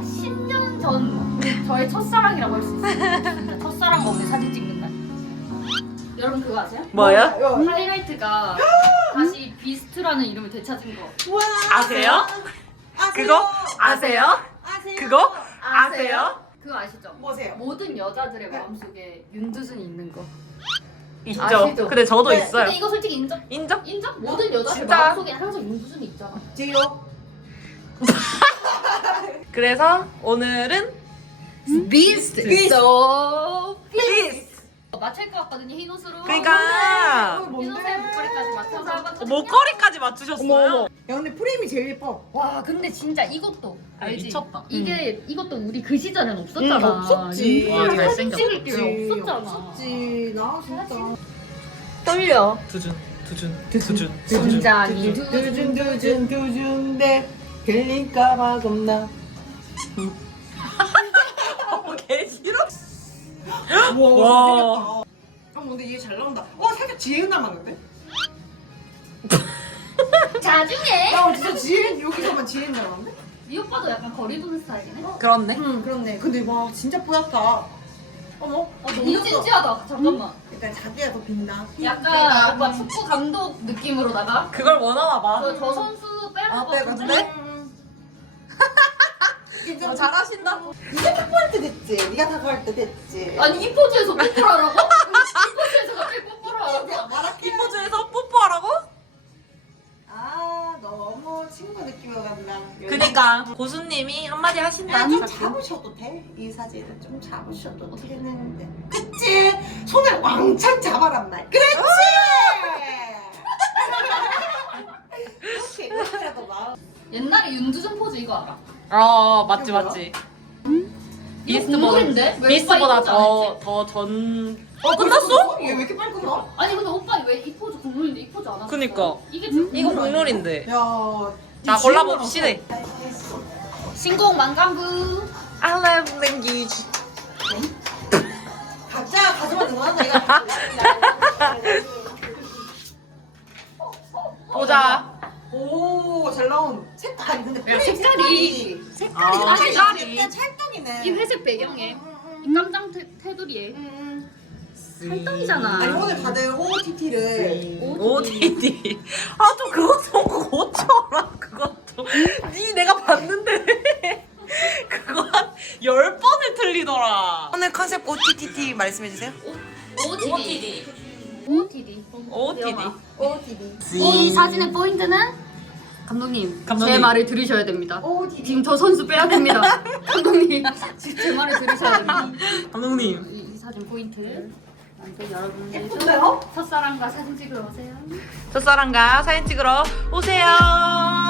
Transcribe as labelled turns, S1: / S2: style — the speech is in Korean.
S1: 10년 전 저의 첫사랑이라고 할 수 있어요. 진짜 첫사랑 없는 사진 찍는 날. 여러분 그거 아세요?
S2: 뭐요?
S1: 하이라이트가 다시 비스트라는 이름을 되찾은 거.
S2: 우와. 아세요? 그거 아세요? 그거 아세요?
S1: 그거 아시죠?
S3: 뭐세요?
S1: 모든 여자들의 마음속에 윤두순이 있는 거.
S2: 있죠.
S1: 아시죠?
S2: 근데 저도
S3: 네.
S2: 있어요.
S1: 근데 이거 솔직히 인정?
S2: 인정?
S1: 인정? 모든 여자들
S2: 진짜?
S1: 마음속에 항상 윤두순이 있잖아.
S3: 제요.
S2: 그래서 오늘은
S1: 비스트.
S3: 비스트.
S1: So
S2: 비스.
S1: 맞출 것 같거든요 흰 옷으로.
S2: 그러니까
S1: 흰 옷에 목걸이까지 맞춰서 해봤거든요.
S2: 목걸이까지 맞추셨어요.
S3: 야 근데 프레임이 제일 예뻐.
S1: 와 근데 진짜 이것도
S2: 아,
S1: 알지?
S2: 미쳤다.
S1: 이것도 우리 그 시절엔 없었잖아.
S3: 없었지.
S2: 와, 잘생겼다.
S1: 찍을 게 없었잖아.
S3: 없었지. 나 진짜.
S1: 떨려.
S2: 두준.
S1: 진짜니.
S3: 두준데 들릴까봐 겁나.
S2: 개 싫어.
S3: 와. 근데 얘 잘 나온다. 살짝 지혜은 남았는데?
S1: 자중해.
S3: 야 진짜 지혜은 여기서만 지혜은 남았는데?
S1: 이 오빠도 약간 거리 두는 스타일이네.
S2: 그렇네.
S3: 응 그렇네. 근데 와 진짜 뿌옇다. 어머.
S1: 너무 진지하다. 잠깐만.
S3: 약간 자기가 더 빛나.
S1: 약간 오빠 축구 감독 느낌으로다가
S2: 그걸 원하나 봐.
S1: 저 선수 빼는
S3: 아,
S1: 거
S3: 빼,
S1: 같은데?
S2: 잘하신다.
S3: 이제 뽀뽀할 때 됐지. 네가 다가갈 때 됐지.
S1: 아니 이 포즈에서 뽀뽀를 하라고? 이 포즈에서 갑자기 뽀뽀를 하라고?
S3: 말할게.
S2: 이포즈에서 뽀뽀하라고?
S3: 아 너무 친구 느낌으로 간다.
S2: 그니까 고수님이 한마디 하신다.
S3: 좀 잡으셔도 돼. 이 사진은 좀 잡으셔도 되는데. 그치? 손을 왕창 잡아란 말. 그렇지. 이렇게 이렇게라도 나.
S1: 옛날에 윤두준 포즈 이거 알아?
S2: 맞지
S3: 이게 뭐야?
S2: 맞지.
S1: 이거
S2: 비스트보다
S1: 국룰인데? 왜
S2: 비스트보다
S1: 오빠 이 포즈 안 했지?
S2: 더전 끝났어?
S3: 얘 왜 이렇게 빨리 끝나?
S1: 아니 근데 오빠 왜 이 포즈 국룰인데 이 포즈 안 하셨어?
S2: 그니까.
S1: 이게 좀
S2: 이거
S1: 국룰 아니야?
S2: 국룰인데.
S3: 야.
S2: 자 골라봅시다.
S1: 신곡 만감부.
S2: I love language.
S3: 각자 가져만 응원한다 이거.
S2: 보자.
S3: 오, 잘 나온 색깔이 근데 프레임
S1: 색깔이.
S2: 아,
S3: 색깔이
S2: 색깔이.
S3: 약간 찰떡이네.
S1: 이 회색 배경에 이 깜장 테두리에 찰떡이잖아.
S3: 아니 오늘 다들 OOTT를
S2: OTD. 좀 그것 좀 고쳐라. 그것도. 내가 봤는데. 그거 한 10번을 틀리더라.
S3: 오늘 컨셉 OTTT 말씀해주세요.
S1: OOTD.
S2: OTD.
S3: OOTD.
S1: 이 사진의 포인트는 감독님,
S2: 감독님.
S1: 제 말을 들으셔야 됩니다.
S3: OOTD.
S1: 지금 저 선수 빼야 됩니다. 감독님, 지금 제 말을 들으셔야 됩니다.
S2: 감독님.
S1: 이 사진 포인트. 또 여러분들
S3: 예쁜데요?
S1: 첫사랑과 사진 찍으러 오세요.
S2: 첫사랑과 사진 찍으러 오세요.